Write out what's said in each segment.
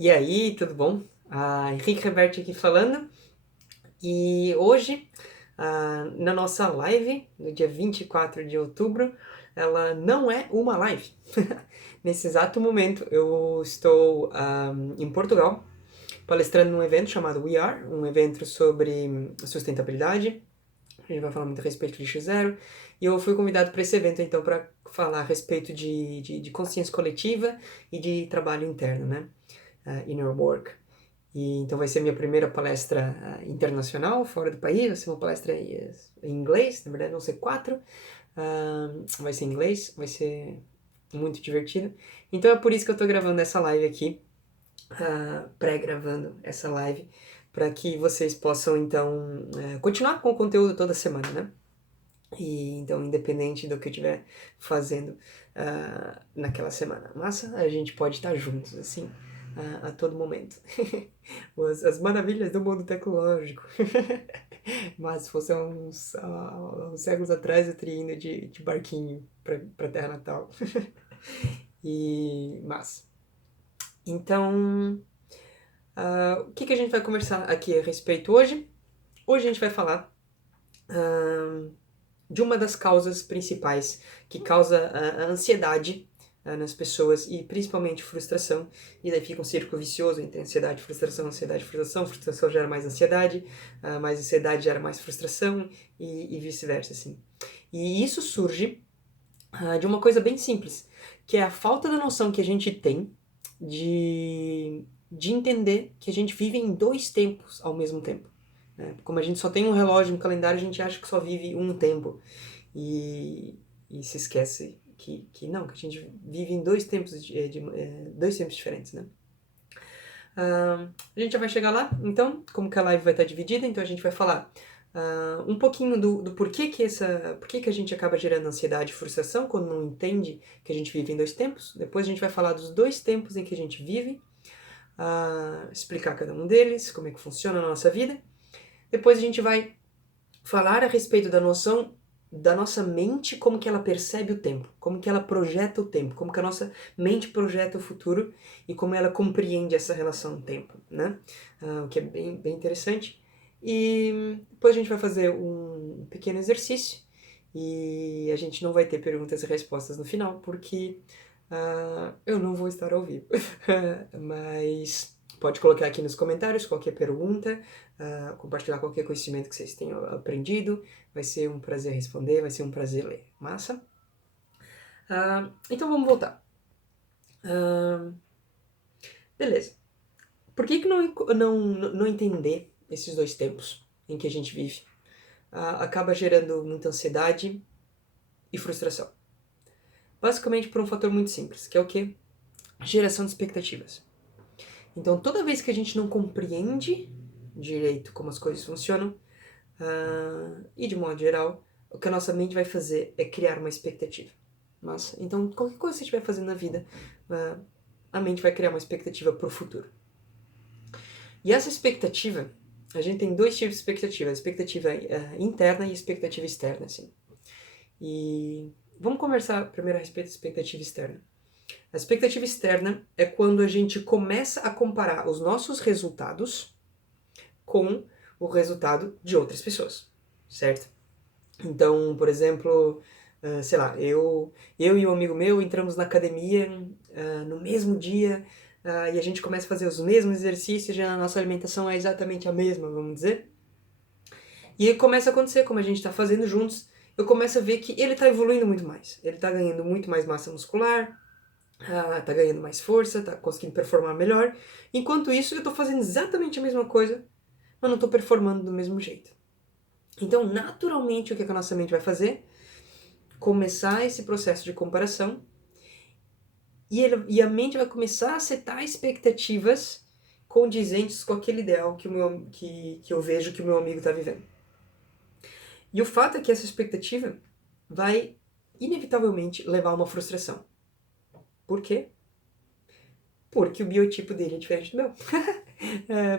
E aí, tudo bom? Henrique Reverte aqui falando. E hoje, na nossa live, no dia 24 de outubro, ela não é uma live. Nesse exato momento, eu estou em Portugal, palestrando num evento chamado We Are, um evento sobre sustentabilidade. A gente vai falar muito a respeito de X0. E eu fui convidado para esse evento, então, para falar a respeito de consciência coletiva e de trabalho interno, né? Inner Work. E então vai ser minha primeira palestra internacional, fora do país, vai ser uma palestra em inglês, na verdade vão ser quatro, vai ser em inglês, vai ser muito divertido. Então é por isso que eu tô gravando essa live aqui, pré-gravando essa live, para que vocês possam então continuar com o conteúdo toda semana, né? E então, independente do que eu estiver fazendo naquela semana. Massa, a gente pode estar juntos, assim, a todo momento. As maravilhas do mundo tecnológico. Mas se fosse uns séculos atrás, eu teria ido de barquinho pra Terra Natal. Mas, então, o que a gente vai conversar aqui a respeito hoje? Hoje a gente vai falar de uma das causas principais que causa a ansiedade nas pessoas e principalmente frustração, e daí fica um círculo vicioso entre ansiedade, frustração, frustração gera mais ansiedade gera mais frustração e vice-versa, assim. E isso surge de uma coisa bem simples, que é a falta da noção que a gente tem de entender que a gente vive em dois tempos ao mesmo tempo. Como a gente só tem um relógio, um calendário, a gente acha que só vive um tempo. E se esquece que não, que a gente vive em dois tempos, dois tempos diferentes, né? A gente já vai chegar lá, então, como que a live vai estar dividida, então a gente vai falar um pouquinho do porquê que a gente acaba gerando ansiedade e frustração quando não entende que a gente vive em dois tempos. Depois a gente vai falar dos dois tempos em que a gente vive, explicar cada um deles, como é que funciona a nossa vida. Depois a gente vai falar a respeito da noção da nossa mente, como que ela percebe o tempo, como que ela projeta o tempo, como que a nossa mente projeta o futuro e como ela compreende essa relação tempo, né? O que é bem interessante. E depois a gente vai fazer um pequeno exercício e a gente não vai ter perguntas e respostas no final, porque eu não vou estar ao vivo. Mas pode colocar aqui nos comentários qualquer pergunta, compartilhar qualquer conhecimento que vocês tenham aprendido. Vai ser um prazer responder, vai ser um prazer ler. Massa? Então vamos voltar. Beleza. Por que não entender esses dois tempos em que a gente vive acaba gerando muita ansiedade e frustração? Basicamente por um fator muito simples, que é o quê? Geração de expectativas. Então toda vez que a gente não compreende direito como as coisas funcionam, e de modo geral, o que a nossa mente vai fazer é criar uma expectativa. Mas, então, qualquer coisa que você estiver fazendo na vida, a mente vai criar uma expectativa para o futuro. E essa expectativa, a gente tem dois tipos de expectativa, a expectativa interna e a expectativa externa, assim. E vamos conversar primeiro a respeito da expectativa externa. A expectativa externa é quando a gente começa a comparar os nossos resultados com o resultado de outras pessoas, certo? Então, por exemplo, sei lá, eu e um amigo meu entramos na academia no mesmo dia e a gente começa a fazer os mesmos exercícios, já a nossa alimentação é exatamente a mesma, vamos dizer. E aí começa a acontecer, como a gente está fazendo juntos, eu começo a ver que ele está evoluindo muito mais. Ele está ganhando muito mais massa muscular, está ganhando mais força, está conseguindo performar melhor. Enquanto isso, eu estou fazendo exatamente a mesma coisa, mas não estou performando do mesmo jeito. Então, naturalmente, o que a nossa mente vai fazer? Começar esse processo de comparação e a mente vai começar a setar expectativas condizentes com aquele ideal que eu vejo que o meu amigo está vivendo. E o fato é que essa expectativa vai inevitavelmente levar a uma frustração. Por quê? Porque o biotipo dele é diferente do meu.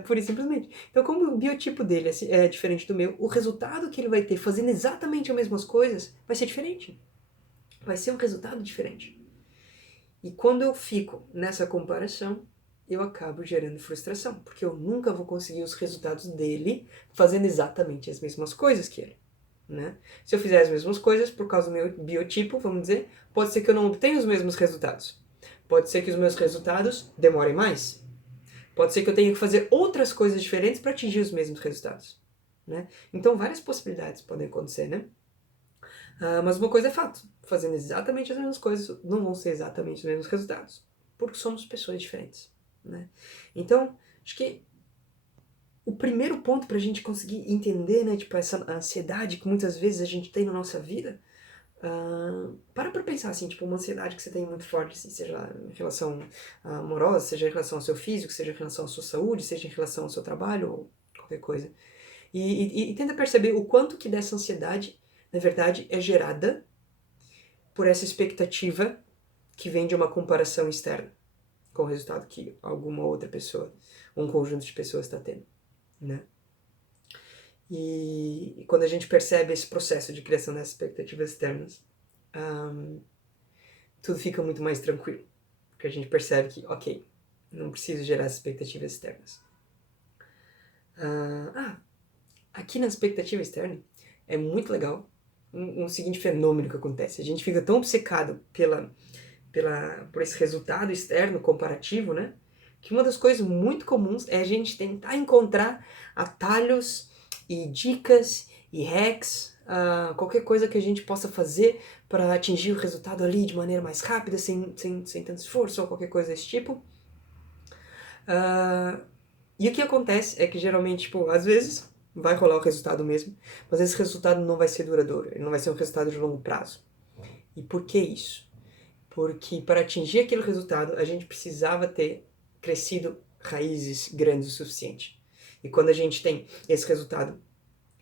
Pura e simplesmente. Então, como o biotipo dele é diferente do meu, o resultado que ele vai ter fazendo exatamente as mesmas coisas vai ser diferente. Vai ser um resultado diferente. E quando eu fico nessa comparação, eu acabo gerando frustração, porque eu nunca vou conseguir os resultados dele fazendo exatamente as mesmas coisas que ele, né? Se eu fizer as mesmas coisas por causa do meu biotipo, vamos dizer, pode ser que eu não obtenha os mesmos resultados. Pode ser que os meus resultados demorem mais. Pode ser que eu tenha que fazer outras coisas diferentes para atingir os mesmos resultados, né? Então, várias possibilidades podem acontecer, né? Mas uma coisa é fato, fazendo exatamente as mesmas coisas não vão ser exatamente os mesmos resultados, porque somos pessoas diferentes, né? Então, acho que o primeiro ponto para a gente conseguir entender, né, tipo, essa ansiedade que muitas vezes a gente tem na nossa vida, para pra pensar, assim, tipo, uma ansiedade que você tem muito forte, assim, seja em relação amorosa, seja em relação ao seu físico, seja em relação à sua saúde, seja em relação ao seu trabalho, ou qualquer coisa. E tenta perceber o quanto que dessa ansiedade, na verdade, é gerada por essa expectativa que vem de uma comparação externa com o resultado que alguma outra pessoa, um conjunto de pessoas está tendo, né? E quando a gente percebe esse processo de criação dessas expectativas externas, tudo fica muito mais tranquilo. Porque a gente percebe que, ok, não preciso gerar expectativas externas. Aqui na expectativa externa é muito legal um seguinte fenômeno que acontece. A gente fica tão obcecado por esse resultado externo comparativo, né? Que uma das coisas muito comuns é a gente tentar encontrar atalhos e dicas e hacks, qualquer coisa que a gente possa fazer para atingir o resultado ali de maneira mais rápida, sem tanto esforço ou qualquer coisa desse tipo. E o que acontece é que geralmente, tipo, às vezes vai rolar o resultado mesmo, mas esse resultado não vai ser duradouro, ele não vai ser um resultado de longo prazo. E por que isso? Porque para atingir aquele resultado a gente precisava ter crescido raízes grandes o suficiente. E quando a gente tem esse resultado,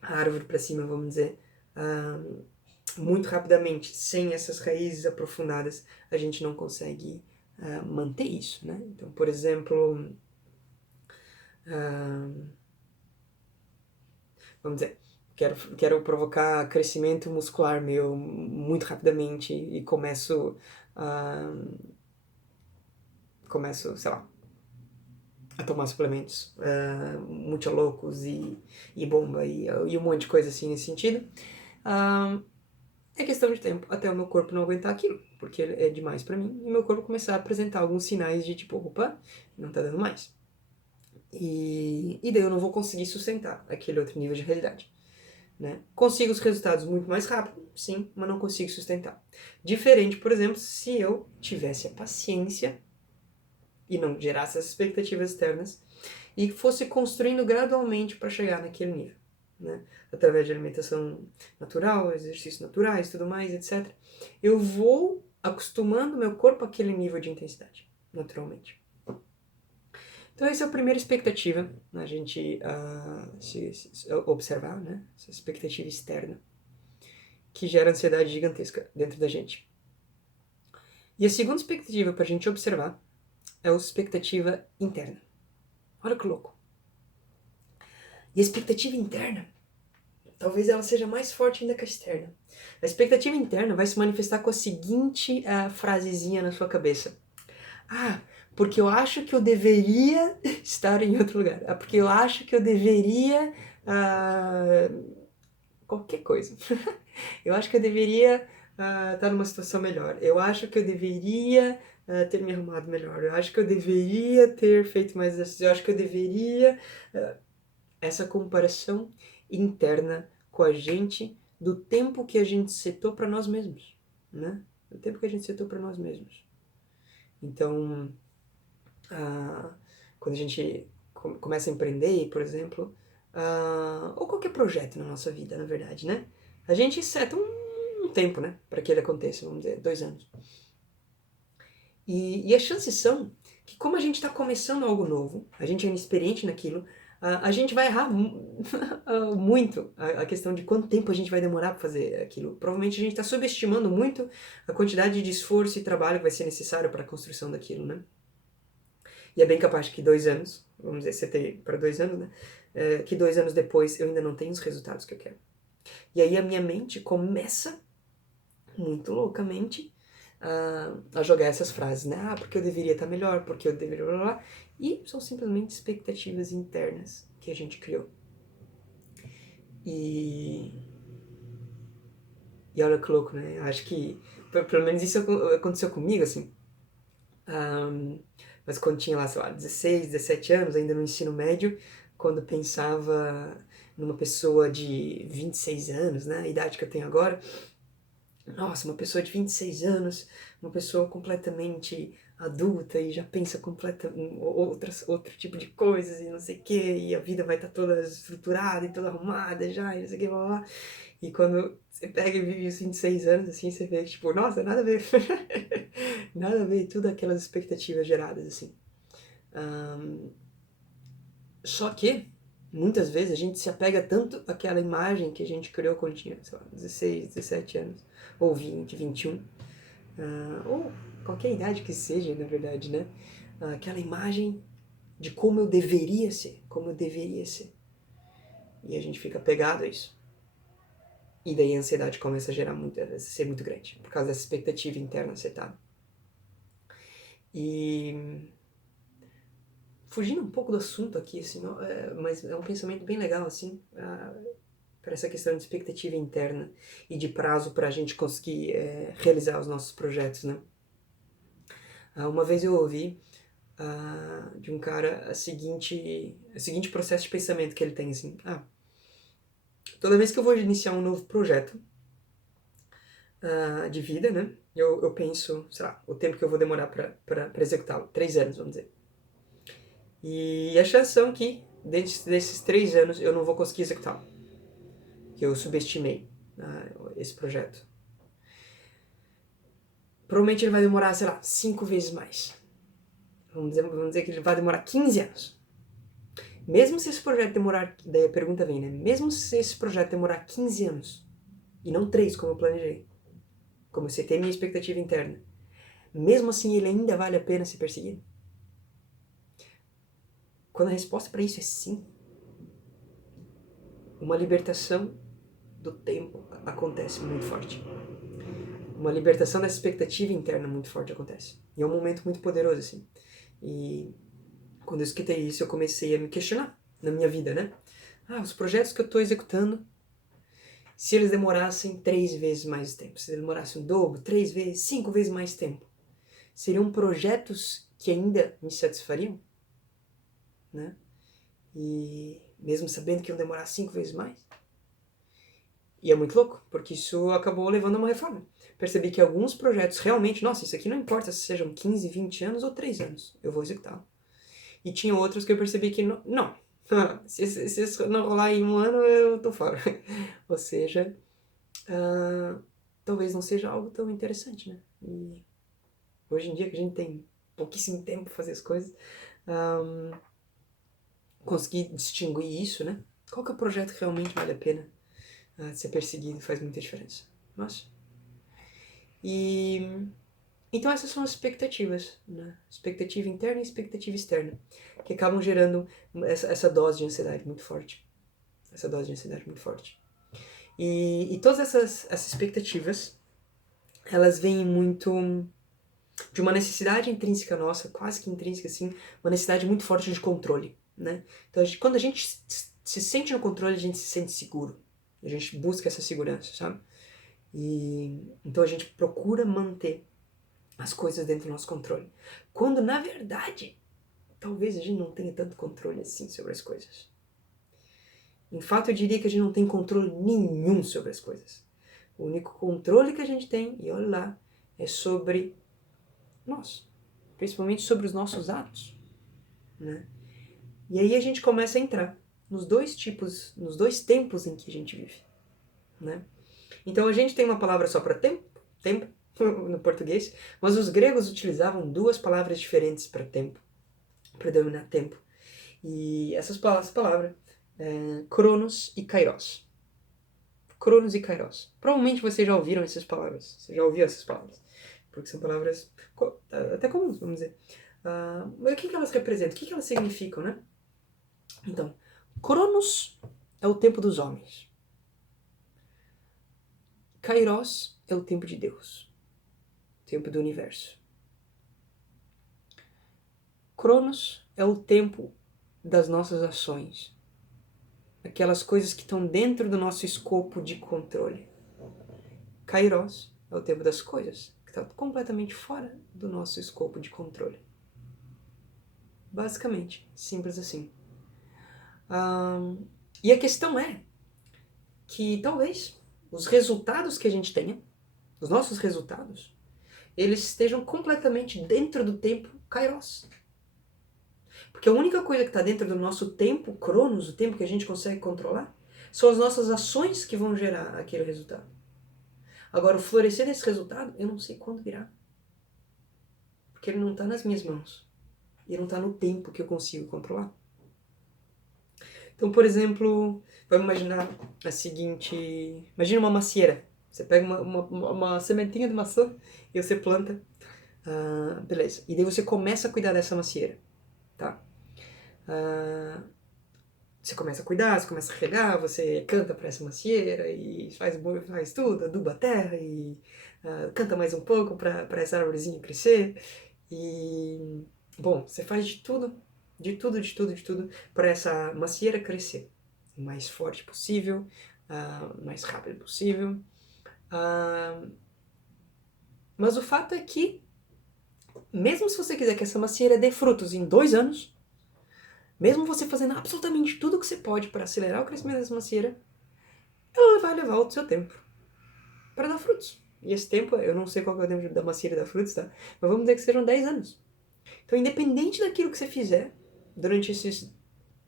a árvore para cima, vamos dizer, muito rapidamente, sem essas raízes aprofundadas, a gente não consegue manter isso, né? Então, por exemplo, vamos dizer, quero provocar crescimento muscular meu muito rapidamente e começo, sei lá, a tomar suplementos muito loucos e bomba e um monte de coisa assim nesse sentido. É questão de tempo até o meu corpo não aguentar aquilo, porque é demais pra mim, e meu corpo começar a apresentar alguns sinais de tipo, opa, não tá dando mais. E daí eu não vou conseguir sustentar aquele outro nível de realidade. Né? Consigo os resultados muito mais rápido, sim, mas não consigo sustentar. Diferente, por exemplo, se eu tivesse a paciência e não gerasse as expectativas externas e fosse construindo gradualmente para chegar naquele nível, né? Através de alimentação natural, exercícios naturais, tudo mais, etc. Eu vou acostumando meu corpo àquele nível de intensidade, naturalmente. Então essa é a primeira expectativa, a gente se observar, né? Essa expectativa externa, que gera ansiedade gigantesca dentro da gente. E a segunda expectativa para a gente observar é a expectativa interna. Olha que louco. E a expectativa interna, talvez ela seja mais forte ainda que a externa. A expectativa interna vai se manifestar com a seguinte frasezinha na sua cabeça. Porque eu acho que eu deveria estar em outro lugar. Porque eu acho que eu deveria... qualquer coisa. Eu acho que eu deveria estar numa situação melhor. Eu acho que eu deveria ter me arrumado melhor. Eu acho que eu deveria ter feito mais exercício. Eu acho que eu deveria... essa comparação interna com a gente do tempo que a gente setou para nós mesmos, né? Do tempo que a gente setou para nós mesmos. Então, quando a gente começa a empreender, por exemplo, ou qualquer projeto na nossa vida, na verdade, né? A gente seta um tempo, né? Para que ele aconteça, vamos dizer, 2 anos. E as chances são que, como a gente está começando algo novo, a gente é inexperiente naquilo, a gente vai errar muito a questão de quanto tempo a gente vai demorar para fazer aquilo. Provavelmente a gente está subestimando muito a quantidade de esforço e trabalho que vai ser necessário para a construção daquilo, né? E é bem capaz que 2 anos, vamos dizer, setei para 2 anos, né? Que 2 anos depois eu ainda não tenho os resultados que eu quero. E aí a minha mente começa, muito loucamente, a jogar essas frases, né? Ah, porque eu deveria estar melhor, porque eu deveria... Blá, blá, blá. E são simplesmente expectativas internas que a gente criou. E olha que louco, né? Acho que, pelo menos isso aconteceu comigo, assim. Mas quando tinha lá, sei lá, 16, 17 anos, ainda no ensino médio, quando pensava numa pessoa de 26 anos, né? A idade que eu tenho agora. Nossa, uma pessoa de 26 anos, uma pessoa completamente adulta e já pensa outro tipo de coisas e não sei o que, e a vida vai estar toda estruturada e toda arrumada já, e não sei o que, blá, blá. E quando você pega e vive os 26 anos, assim, você vê que, tipo, nossa, nada a ver. Nada a ver, tudo aquelas expectativas geradas, assim. Só que, muitas vezes, a gente se apega tanto àquela imagem que a gente criou quando tinha, sei lá, 16, 17 anos, ou 20, 21, ou qualquer idade que seja, na verdade, né? Aquela imagem de como eu deveria ser, como eu deveria ser. E a gente fica apegado a isso. E daí a ansiedade começa a ser muito grande, por causa dessa expectativa interna acertada. E fugindo um pouco do assunto aqui, assim, mas é um pensamento bem legal, assim, para essa questão de expectativa interna e de prazo para a gente conseguir realizar os nossos projetos, né? Uma vez eu ouvi de um cara o seguinte processo de pensamento que ele tem, assim, toda vez que eu vou iniciar um novo projeto de vida, né, eu penso, sei lá, o tempo que eu vou demorar para executá-lo, 3 anos, vamos dizer. E a chance são que, dentro desses 3 anos, eu não vou conseguir executá-lo. Que eu subestimei esse projeto. Provavelmente ele vai demorar, sei lá, 5 vezes mais. Vamos dizer que ele vai demorar 15 anos. Mesmo se esse projeto demorar... Daí a pergunta vem, né? Mesmo se esse projeto demorar 15 anos, e não 3, como eu planejei, como eu setei minha expectativa interna, mesmo assim ele ainda vale a pena ser perseguido? Quando a resposta para isso é sim, uma libertação do tempo acontece muito forte. Uma libertação dessa expectativa interna muito forte acontece. E é um momento muito poderoso, assim. E quando eu escutei isso, eu comecei a me questionar na minha vida, né? Os projetos que eu estou executando, se eles demorassem 3 vezes mais tempo, se eles demorassem o dobro, 3 vezes, 5 vezes mais tempo, seriam projetos que ainda me satisfariam, né? E mesmo sabendo que iam demorar 5 vezes mais. E é muito louco, porque isso acabou levando a uma reforma. Percebi que alguns projetos realmente, nossa, isso aqui não importa se sejam 15, 20 anos ou 3 anos, eu vou executá-lo. E tinha outros que eu percebi que não. Se isso não rolar em um ano, eu tô fora. Ou seja, talvez não seja algo tão interessante, né? E hoje em dia que a gente tem pouquíssimo tempo para fazer as coisas, conseguir distinguir isso, né? Qual que é o projeto que realmente vale a pena ser perseguido faz muita diferença. Mas... E então essas são as expectativas, né? Expectativa interna e expectativa externa, que acabam gerando essa dose de ansiedade muito forte. Essa dose de ansiedade muito forte. E todas essas expectativas, elas vêm muito de uma necessidade intrínseca nossa, quase que intrínseca assim, uma necessidade muito forte de controle, né? Então quando a gente se sente no controle, a gente se sente seguro. A gente busca essa segurança, sabe? E então a gente procura manter as coisas dentro do nosso controle. Quando, na verdade, talvez a gente não tenha tanto controle assim sobre as coisas. Em fato, eu diria que a gente não tem controle nenhum sobre as coisas. O único controle que a gente tem, e olha lá, é sobre nós. Principalmente sobre os nossos atos, né? E aí a gente começa a entrar nos dois tempos em que a gente vive, né? Então a gente tem uma palavra só para tempo, no português, mas os gregos utilizavam 2 palavras diferentes para tempo, para denominar tempo. E essa palavra Cronos e Kairos. Cronos e Kairos. Provavelmente vocês já ouviram essas palavras. Você já ouviu essas palavras. Porque são palavras até comuns, vamos dizer. Mas o que elas representam? O que elas significam, né? Então, Cronos é o tempo dos homens. Kairos é o tempo de Deus. tempo do universo. Cronos é o tempo das nossas ações, aquelas coisas que estão dentro do nosso escopo de controle. Kairos é o tempo das coisas, que está completamente fora do nosso escopo de controle. Basicamente, simples assim. E a questão é que talvez os resultados que a gente tenha, os nossos resultados, eles estejam completamente dentro do tempo Kairos. Porque a única coisa que está dentro do nosso tempo, Cronos, o tempo que a gente consegue controlar, são as nossas ações que vão gerar aquele resultado. Agora, o florescer desse resultado, eu não sei quando virá. Porque ele não está nas minhas mãos. Ele não está no tempo que eu consigo controlar. Então, por exemplo, vamos imaginar a seguinte... Imagina uma macieira. Você pega uma sementinha de maçã e você planta. Beleza. E daí você começa a cuidar dessa macieira. Tá? Você começa a cuidar, você começa a regar, você canta para essa macieira e faz tudo, aduba a terra e canta mais um pouco para essa árvorezinha crescer. E, bom, você faz de tudo para essa macieira crescer o mais forte possível, o mais rápido possível. Mas o fato é que, mesmo se você quiser que essa macieira dê frutos em 2 anos, mesmo você fazendo absolutamente tudo o que você pode para acelerar o crescimento dessa macieira, ela vai levar o seu tempo para dar frutos. E esse tempo, eu não sei qual é o tempo da macieira dar frutos, tá? Mas vamos dizer que sejam 10 anos. Então, independente daquilo que você fizer durante esses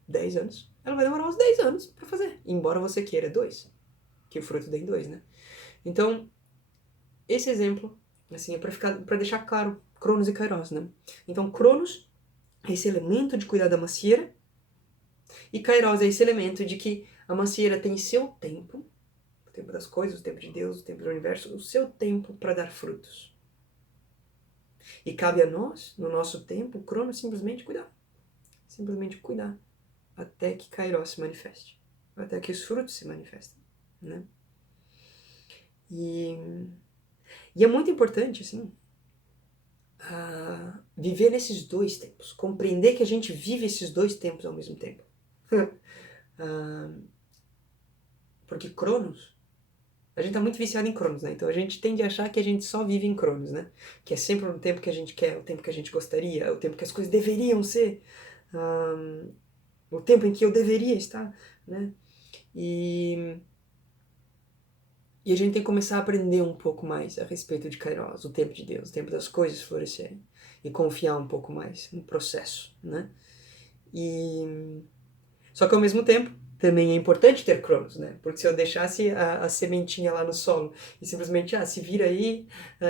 10 anos, ela vai demorar uns 10 anos para fazer. Embora você queira 2. Que o fruto dê em 2, né? Então, esse exemplo, assim, é para deixar claro Cronos e Kairos, né? Então, Cronos é esse elemento de cuidar da macieira, e Kairos é esse elemento de que a macieira tem seu tempo, o tempo das coisas, o tempo de Deus, o tempo do universo, o seu tempo para dar frutos. E cabe a nós, no nosso tempo, o Cronos simplesmente cuidar. Simplesmente cuidar. Até que Kairos se manifeste. Até que os frutos se manifestem. Né? E é muito importante, assim, viver nesses 2 tempos. Compreender que a gente vive esses 2 tempos ao mesmo tempo. Porque Cronos, a gente tá muito viciado em Cronos, né? Então a gente tende a achar que a gente só vive em Cronos, né? Que é sempre o tempo que a gente quer, o tempo que a gente gostaria, o tempo que as coisas deveriam ser, o tempo em que eu deveria estar, né? E a gente tem que começar a aprender um pouco mais a respeito de Kairos, o tempo de Deus, o tempo das coisas florescerem. E confiar um pouco mais no processo, né? Só que ao mesmo tempo, também é importante ter Cronos, né? Porque se eu deixasse a sementinha lá no solo e simplesmente, se vira aí,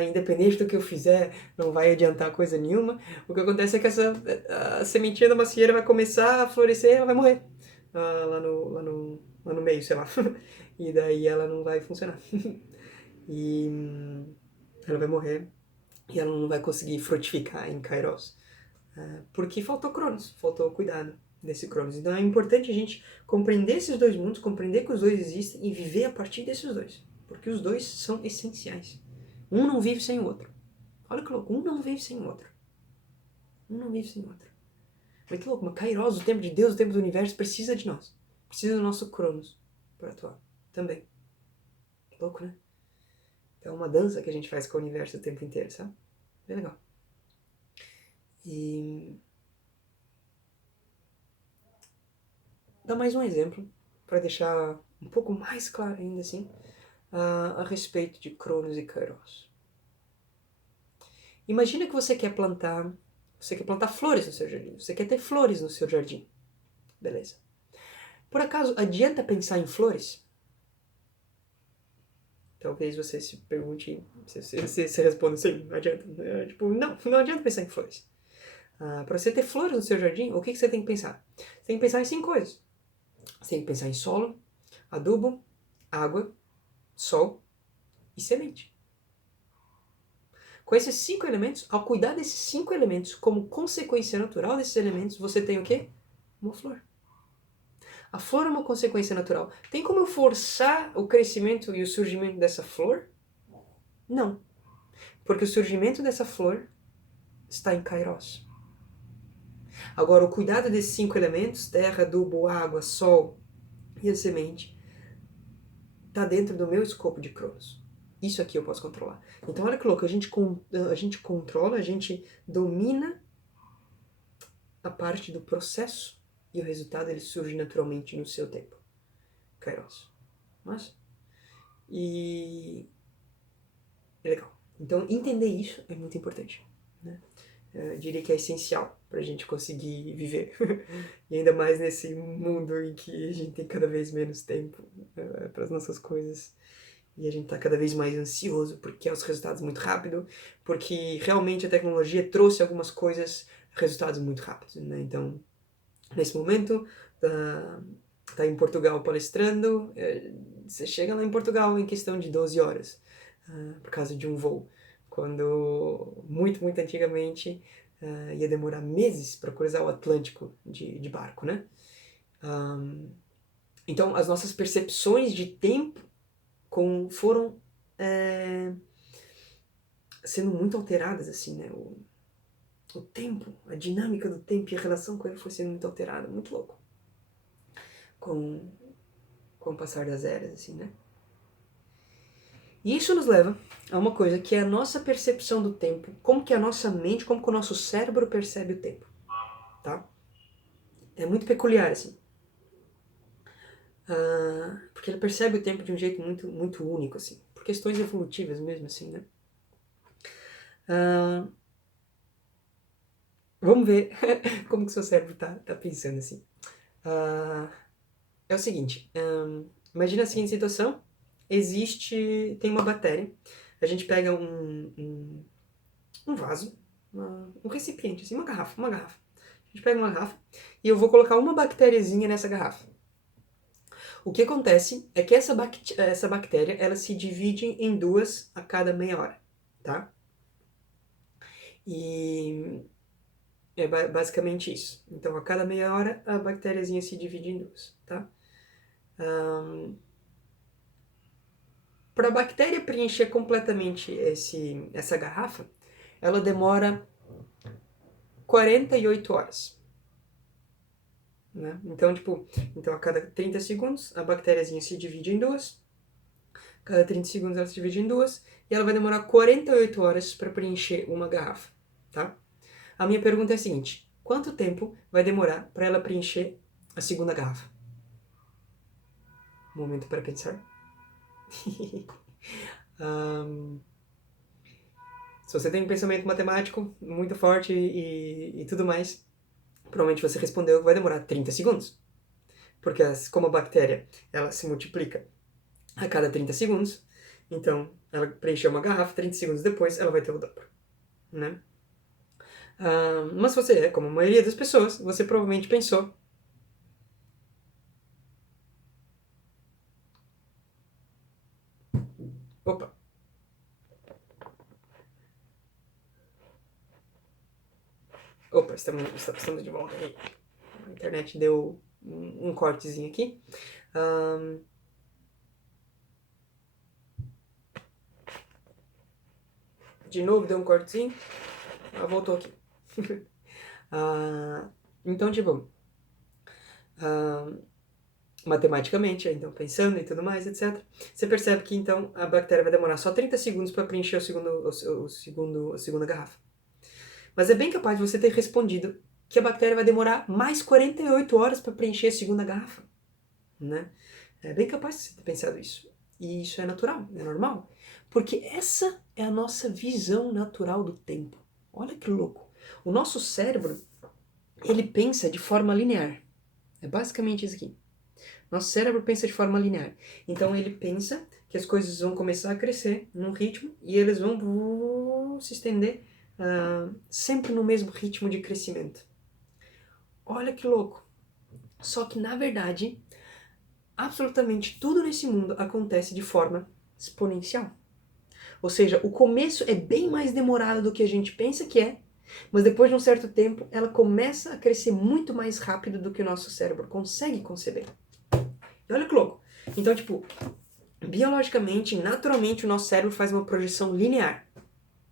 independente do que eu fizer, não vai adiantar coisa nenhuma, o que acontece é que a sementinha da macieira vai começar a florescer e ela vai morrer. Lá no meio, sei lá. E daí ela não vai funcionar. E ela vai morrer e ela não vai conseguir frutificar em Kairos. Porque faltou Cronos, faltou cuidado desse Cronos. Então é importante a gente compreender esses 2 mundos, compreender que os 2 existem e viver a partir desses 2. Porque os 2 são essenciais. Um não vive sem o outro. Olha que louco, um não vive sem o outro. Um não vive sem o outro. Mas que louco, mas Kairos, o tempo de Deus, o tempo do universo, precisa de nós. Precisa do nosso Cronos para atuar também. Que louco, né? É uma dança que a gente faz com o universo o tempo inteiro, sabe? Bem legal. E dar mais um exemplo para deixar um pouco mais claro ainda assim a respeito de Cronos e Kairos. Imagina que você quer plantar flores no seu jardim, você quer ter flores no seu jardim. Beleza. Por acaso, adianta pensar em flores? Talvez você se pergunte, você responda sim, não adianta. Não adianta pensar em flores. Para você ter flores no seu jardim, o que você tem que pensar? Você tem que pensar em 5 coisas. Você tem que pensar em solo, adubo, água, sol e semente. Com esses 5 elementos, ao cuidar desses 5 elementos, como consequência natural desses elementos, você tem o quê? Uma flor. A flor é uma consequência natural. Tem como eu forçar o crescimento e o surgimento dessa flor? Não. Porque o surgimento dessa flor está em Kairos. Agora, o cuidado desses 5 elementos, terra, adubo, água, sol e a semente, está dentro do meu escopo de Cronos. Isso aqui eu posso controlar. Então, olha que louco, a gente controla, a gente domina a parte do processo e o resultado ele surge naturalmente no seu tempo. Kairos. Mas, e é legal. Então, entender isso é muito importante, né? Eu diria que é essencial para a gente conseguir viver. E ainda mais nesse mundo em que a gente tem cada vez menos tempo para as nossas coisas. E a gente está cada vez mais ansioso porque quer os resultados muito rápido, porque realmente a tecnologia trouxe algumas coisas, resultados muito rápidos, né? Então, nesse momento, tá em Portugal palestrando, você chega lá em Portugal em questão de 12 horas, por causa de um voo. Quando, muito antigamente, ia demorar meses para cruzar o Atlântico de barco, né? Então, as nossas percepções de tempo foram sendo muito alteradas, assim, né? O tempo, a dinâmica do tempo e a relação com ele foi sendo muito alterada, muito louco. Com o passar das eras, assim, né? E isso nos leva a uma coisa que é a nossa percepção do tempo, como que a nossa mente, como que o nosso cérebro percebe o tempo, tá? É muito peculiar, assim. Porque ele percebe o tempo de um jeito muito único, assim. Por questões evolutivas mesmo, assim, né? Vamos ver como que o seu cérebro tá pensando, assim. É o seguinte, imagina a seguinte situação, tem uma bactéria, a gente pega um vaso, um recipiente, assim, uma garrafa. A gente pega uma garrafa e eu vou colocar uma bactériazinha nessa garrafa. O que acontece é que essa bactéria, ela se divide em 2 a cada meia hora, tá? E é basicamente isso. Então, a cada meia hora, a bactériazinha se divide em 2, tá? Para a bactéria preencher completamente essa garrafa, ela demora 48 horas. Né? Então, a cada 30 segundos, a bactériazinha se divide em 2. Cada 30 segundos ela se divide em 2. E ela vai demorar 48 horas para preencher uma garrafa. Tá? A minha pergunta é a seguinte: quanto tempo vai demorar para ela preencher a segunda garrafa? Momento para pensar. Se você tem um pensamento matemático muito forte e tudo mais, provavelmente você respondeu que vai demorar 30 segundos. Porque como a bactéria ela se multiplica a cada 30 segundos, então ela preencheu uma garrafa, 30 segundos depois ela vai ter o dobro, né? Mas você, como a maioria das pessoas, você provavelmente pensou: opa, estamos de volta aí. A internet deu um cortezinho aqui. De novo deu um cortezinho. Voltou aqui. Então, matematicamente, então pensando e tudo mais, etc. Você percebe que então a bactéria vai demorar só 30 segundos para preencher a segunda garrafa. Mas é bem capaz de você ter respondido que a bactéria vai demorar mais 48 horas para preencher a segunda garrafa, né? É bem capaz de você ter pensado isso. E isso é natural, é normal. Porque essa é a nossa visão natural do tempo. Olha que louco. O nosso cérebro, ele pensa de forma linear. É basicamente isso aqui. Nosso cérebro pensa de forma linear. Então ele pensa que as coisas vão começar a crescer num ritmo e eles vão se estender sempre no mesmo ritmo de crescimento. Olha que louco. Só que na verdade, absolutamente tudo nesse mundo acontece de forma exponencial. Ou seja, o começo é bem mais demorado do que a gente pensa que é, mas depois de um certo tempo ela começa a crescer muito mais rápido do que o nosso cérebro consegue conceber. E olha que louco. Então, biologicamente, naturalmente, o nosso cérebro faz uma projeção linear.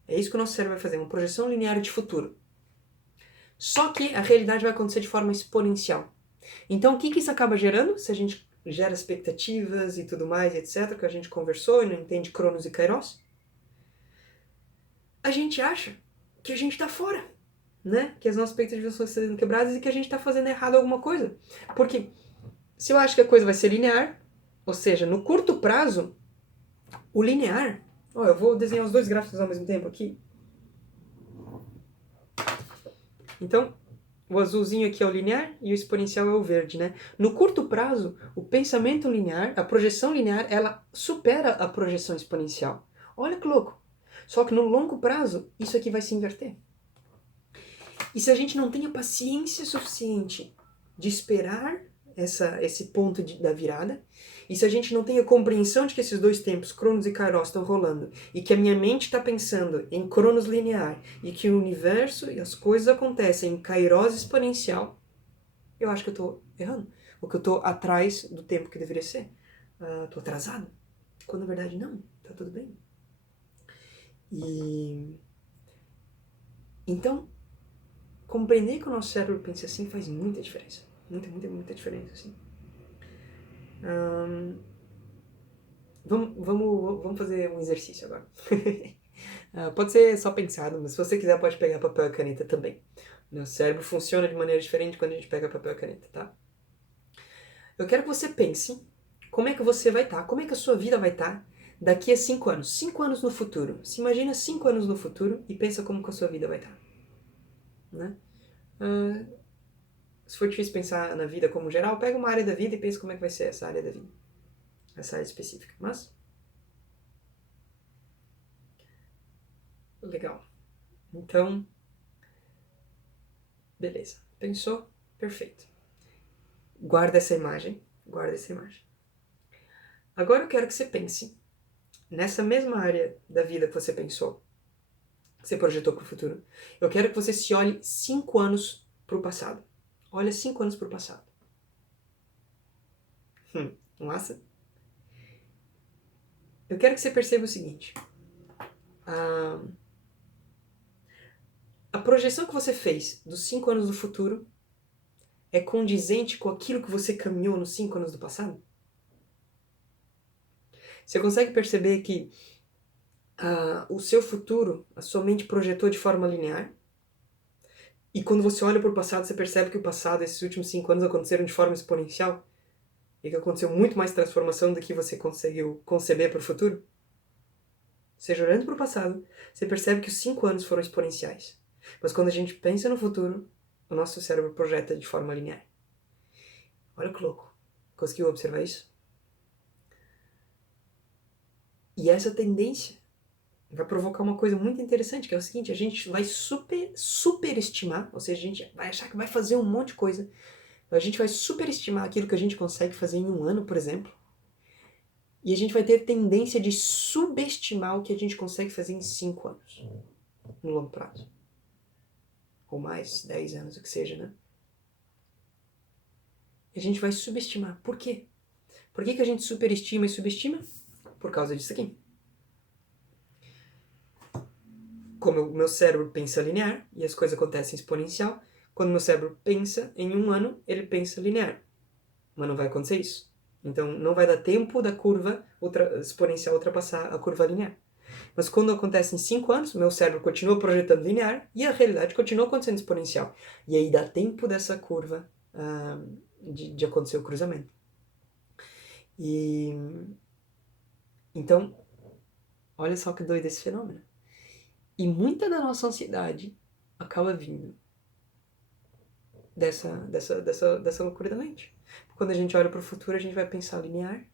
É isso que o nosso cérebro vai fazer, uma projeção linear de futuro. Só que a realidade vai acontecer de forma exponencial. Então, o que isso acaba gerando? Se a gente gera expectativas e tudo mais, etc., que a gente conversou e não entende Cronos e Kairos, a gente acha que a gente tá fora, né? Que as nossas expectativas estão sendo quebradas e que a gente tá fazendo errado alguma coisa. Porque se eu acho que a coisa vai ser linear, ou seja, no curto prazo, o linear... Ó, eu vou desenhar os dois gráficos ao mesmo tempo aqui. Então, o azulzinho aqui é o linear e o exponencial é o verde, né? No curto prazo, o pensamento linear, a projeção linear, ela supera a projeção exponencial. Olha que louco! Só que no longo prazo, isso aqui vai se inverter. E se a gente não tem a paciência suficiente de esperar esse ponto da virada, e se a gente não tem a compreensão de que esses dois tempos, Cronos e Kairos, estão rolando, e que a minha mente está pensando em Cronos linear, e que o universo e as coisas acontecem em Kairos exponencial, eu acho que eu estou errando. Ou que eu estou atrás do tempo que deveria ser. Estou atrasado. Quando na verdade não, tá tudo bem. E então, compreender que o nosso cérebro pensa assim faz muita diferença. Muita diferença, assim. Vamos fazer um exercício agora. Pode ser só pensado, mas se você quiser pode pegar papel e caneta também. Nosso cérebro funciona de maneira diferente quando a gente pega papel e caneta, tá? Eu quero que você pense como é que você vai estar, como é que a sua vida vai estar daqui a 5 anos. 5 anos no futuro. Se imagina 5 anos no futuro e pensa como que a sua vida vai estar. Né? Se for difícil pensar na vida como geral, pega uma área da vida e pensa como é que vai ser essa área da vida. Essa área específica. Mas... legal. Então... beleza. Pensou? Perfeito. Guarda essa imagem. Guarda essa imagem. Agora eu quero que você pense nessa mesma área da vida que você pensou, que você projetou para o futuro. Eu quero que você se olhe 5 anos para o passado. Olha 5 anos para o passado. Massa? Eu quero que você perceba o seguinte. A projeção que você fez dos 5 anos do futuro é condizente com aquilo que você caminhou nos 5 anos do passado? Você consegue perceber que o seu futuro, a sua mente projetou de forma linear? E quando você olha para o passado, você percebe que o passado, esses últimos 5 anos, aconteceram de forma exponencial? E que aconteceu muito mais transformação do que você conseguiu conceber para o futuro? Seja, olhando para o passado, você percebe que os 5 anos foram exponenciais. Mas quando a gente pensa no futuro, o nosso cérebro projeta de forma linear. Olha que louco. Conseguiu observar isso? E essa tendência vai provocar uma coisa muito interessante, que é o seguinte: a gente vai superestimar, ou seja, a gente vai achar que vai fazer um monte de coisa. A gente vai superestimar aquilo que a gente consegue fazer em um ano, por exemplo. E a gente vai ter tendência de subestimar o que a gente consegue fazer em 5 anos, no longo prazo. Ou mais, 10 anos, o que seja, né? E a gente vai subestimar. Por quê? Por que a gente superestima e subestima? Por causa disso aqui. Como o meu cérebro pensa linear, e as coisas acontecem exponencial, quando o meu cérebro pensa em um ano, ele pensa linear. Mas não vai acontecer isso. Então não vai dar tempo da curva exponencial ultrapassar a curva linear. Mas quando acontece em 5 anos, meu cérebro continua projetando linear e a realidade continua acontecendo exponencial. E aí dá tempo dessa curva de acontecer o cruzamento. E então, olha só que doido esse fenômeno. E muita da nossa ansiedade acaba vindo dessa loucura da mente. Quando a gente olha para o futuro, a gente vai pensar linear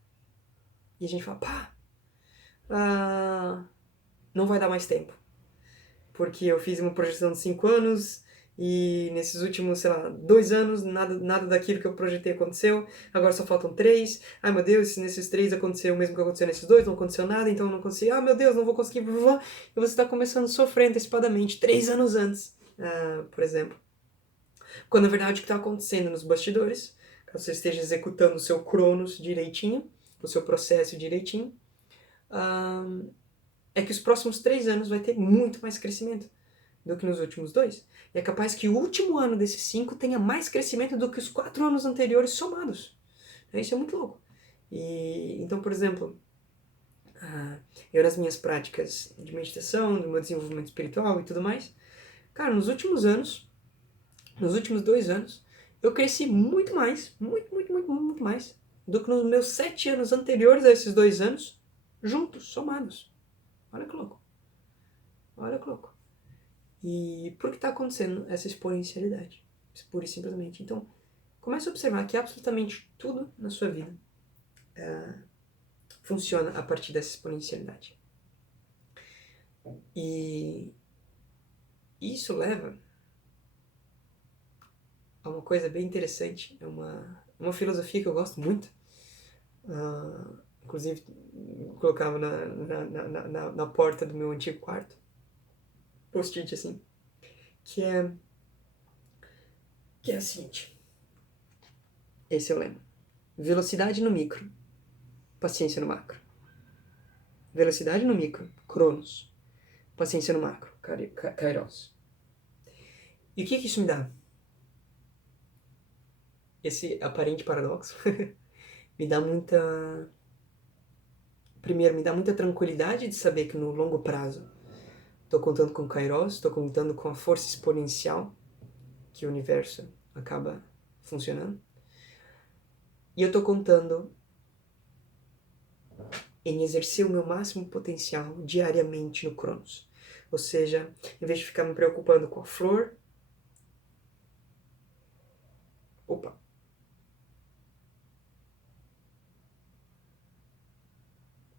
e a gente fala, não vai dar mais tempo. Porque eu fiz uma projeção de 5 anos e nesses últimos, 2 anos, nada daquilo que eu projetei aconteceu. Agora só faltam 3. Ai, meu Deus, se nesses 3 aconteceu o mesmo que aconteceu nesses 2, não aconteceu nada, então eu não consegui. Ah, meu Deus, não vou conseguir. E você está começando a sofrer antecipadamente 3 anos antes, por exemplo. Quando na verdade o que está acontecendo nos bastidores, caso você esteja executando o seu Cronos direitinho, o seu processo direitinho, é que os próximos 3 anos vai ter muito mais crescimento do que nos últimos 2. E é capaz que o último ano desses 5 tenha mais crescimento do que os 4 anos anteriores somados. Isso é muito louco. E então, por exemplo, eu nas minhas práticas de meditação, do meu desenvolvimento espiritual e tudo mais, cara, nos últimos anos, nos últimos 2 anos, eu cresci muito mais, muito mais, do que nos meus 7 anos anteriores a esses 2 anos, juntos, somados. Olha que louco. Olha que louco. E por que está acontecendo essa exponencialidade? Pura e simplesmente. Então, comece a observar que absolutamente tudo na sua vida funciona a partir dessa exponencialidade. E isso leva a uma coisa bem interessante, é uma filosofia que eu gosto muito. Inclusive, colocava na porta do meu antigo quarto, post-it assim, que é a seguinte. Esse é o lema. Velocidade no micro, paciência no macro. Velocidade no micro, Cronos. Paciência no macro, Kairos. E o que isso me dá? Esse aparente paradoxo me dá muita... Primeiro, me dá muita tranquilidade de saber que no longo prazo estou contando com Kairos, estou contando com a força exponencial que o universo acaba funcionando. E eu estou contando em exercer o meu máximo potencial diariamente no Cronos. Ou seja, em vez de ficar me preocupando com a flor... Opa!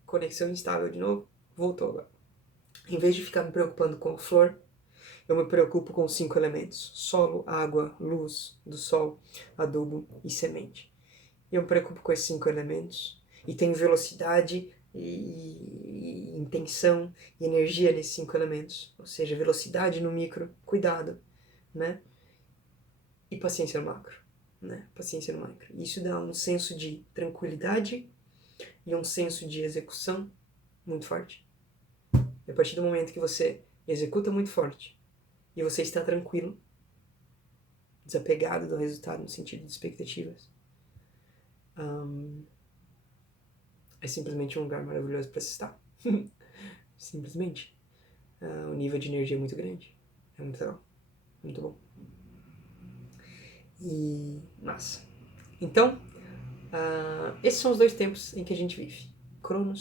Conexão instável de novo. Voltou agora. Em vez de ficar me preocupando com a flor, eu me preocupo com os 5 elementos. Solo, água, luz do sol, adubo e semente. Eu me preocupo com esses 5 elementos e tenho velocidade e intenção e energia nesses 5 elementos. Ou seja, velocidade no micro, cuidado, né? E paciência no macro, né? Paciência no macro. Isso dá um senso de tranquilidade e um senso de execução muito forte. E a partir do momento que você executa muito forte e você está tranquilo, desapegado do resultado no sentido de expectativas, é simplesmente um lugar maravilhoso para se estar. Simplesmente. O nível de energia é muito grande. É muito legal. Muito bom. E massa. Então, esses são os 2 tempos em que a gente vive. Cronos